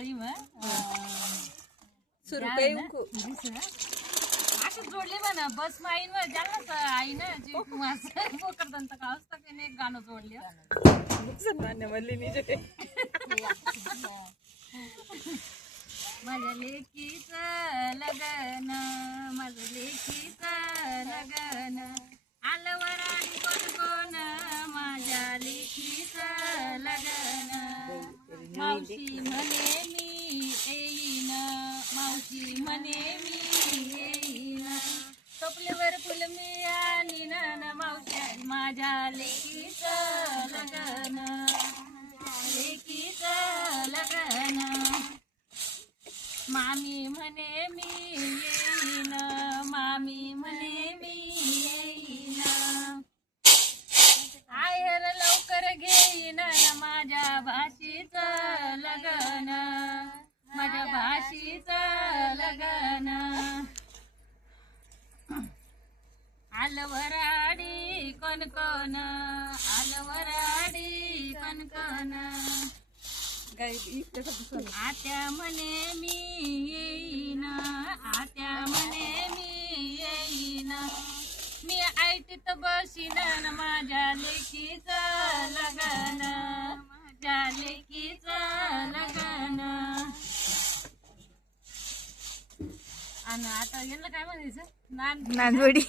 सकाळी मग सुरू काही उंकू असं जोडले म्हणा बस माईन वर ज्याला आई ना जी करतात का असतं त्याने एक गाणं जोडलं मुसलमानामधली निजे माझ्या लेकीचं लगन माझं लेकीचं लगन आलं वराडी कोण कोण माझ्या लेकीचं लगन मावशी म्हणे मी येईन मावशी म्हणे मी येईन टोपलीवर फुल मी आणि ना मावशी माझ्या लेकीचं लगन लेकीचं लगन मामी म्हणे मी येईन मामी म्हणे मी येईन आयर लवकर घेईन माझ्या भाषीचं लगन माझ्या भाषीचं लगन आलवराडी कोण कोण आलवराडी कोण कोण आत्या म्हणे मी येईन आत्या म्हणे मी येईन मी ऐटीत बसीन माझ्या लेकीचं लगन माझ्या लेकीचं लगन आणि आता यांना काय म्हणायचं नांदवडी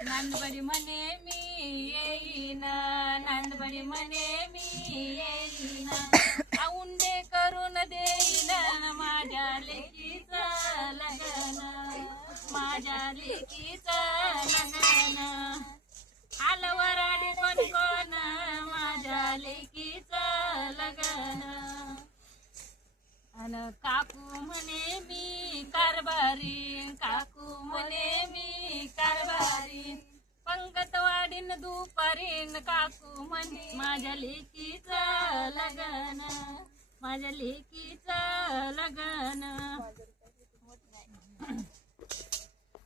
नांदबडी म्हणे मी येईन नांदबडी म्हणे मी येईन औंडे करून देईन माझ्या लेकीचं लगन माझ्या लेकीचं लगन आलं वराडी कोण कोण माझ्या लेकीचं लगन अन काकू म्हणे मी कारभारी काकू म्हणे मी कारभारी पंगत वाढीन दुपारीन काकू म्हणे माझ्या लेकीचं लगन माझ्या लेकीचं लगन